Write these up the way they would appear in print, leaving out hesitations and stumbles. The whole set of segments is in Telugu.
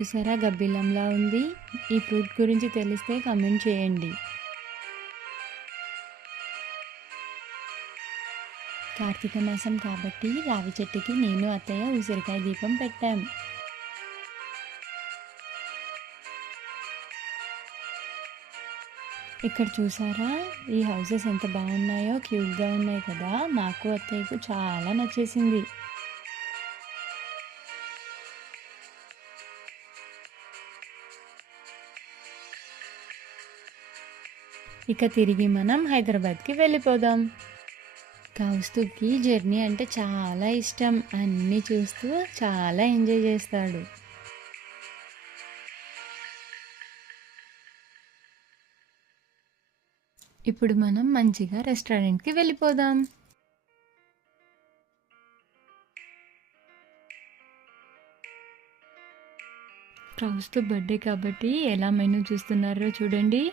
చూసారా గబ్బిలంలా ఉంది. ఈ ఫ్రూట్ గురించి తెలిస్తే కామెంట్ చేయండి. కార్తీక మాసం కాబట్టి రావి చెట్టుకి నేను అత్తయ్య ఉసిరికాయ దీపం పెట్టాం. ఇక్కడ చూసారా ఈ హౌసెస్ ఎంత బాగున్నాయో, క్యూట్గా ఉన్నాయి కదా. నాకు అత్తయ్యకు చాలా నచ్చేసింది. ఇక తిరిగి మనం హైదరాబాద్కి వెళ్ళిపోదాం. కౌస్తుభ్కి జర్నీ అంటే చాలా ఇష్టం. అన్నీ చూస్తూ చాలా ఎంజాయ్ చేస్తాడు. ఇప్పుడు మనం మంచిగా రెస్టారెంట్కి వెళ్ళిపోదాం. కౌస్తుభ్ బర్త్డే కాబట్టి ఎలా మెనూ చూస్తున్నారో చూడండి.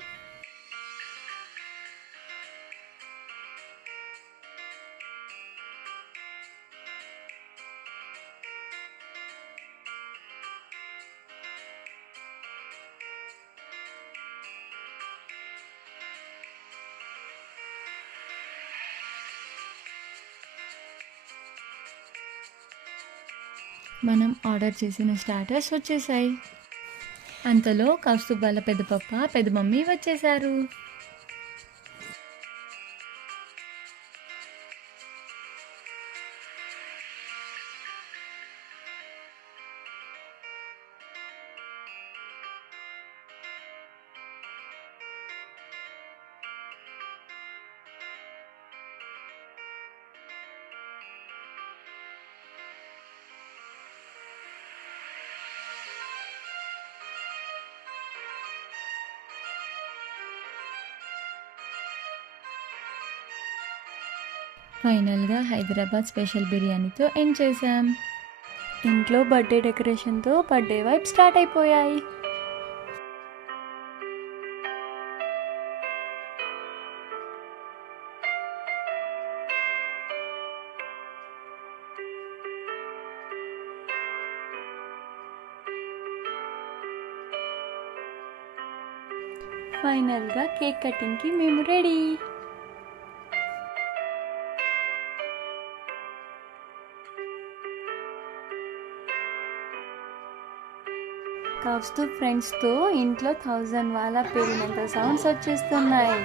మనం ఆర్డర్ చేసిన స్టార్టర్స్ వచ్చేసాయి. అంతలో కౌస్తుభ్ వాళ్ళ పెద్ద పప్ప పెద్ద మమ్మీ వచ్చేసారు. ఫైనల్గా హైదరాబాద్ స్పెషల్ బిర్యానీతో ఎండ్ చేసాం. ఇంట్లో బర్త్డే డెకరేషన్తో బర్త్డే వైబ్ స్టార్ట్ అయిపోయాయి. ఫైనల్గా కేక్ కటింగ్కి మేము రెడీ. కౌస్తుభ్ ఫ్రెండ్స్తో ఇంట్లో 1000 వాళ్ళ పేరినంత సౌండ్స్ వచ్చేస్తున్నాయి.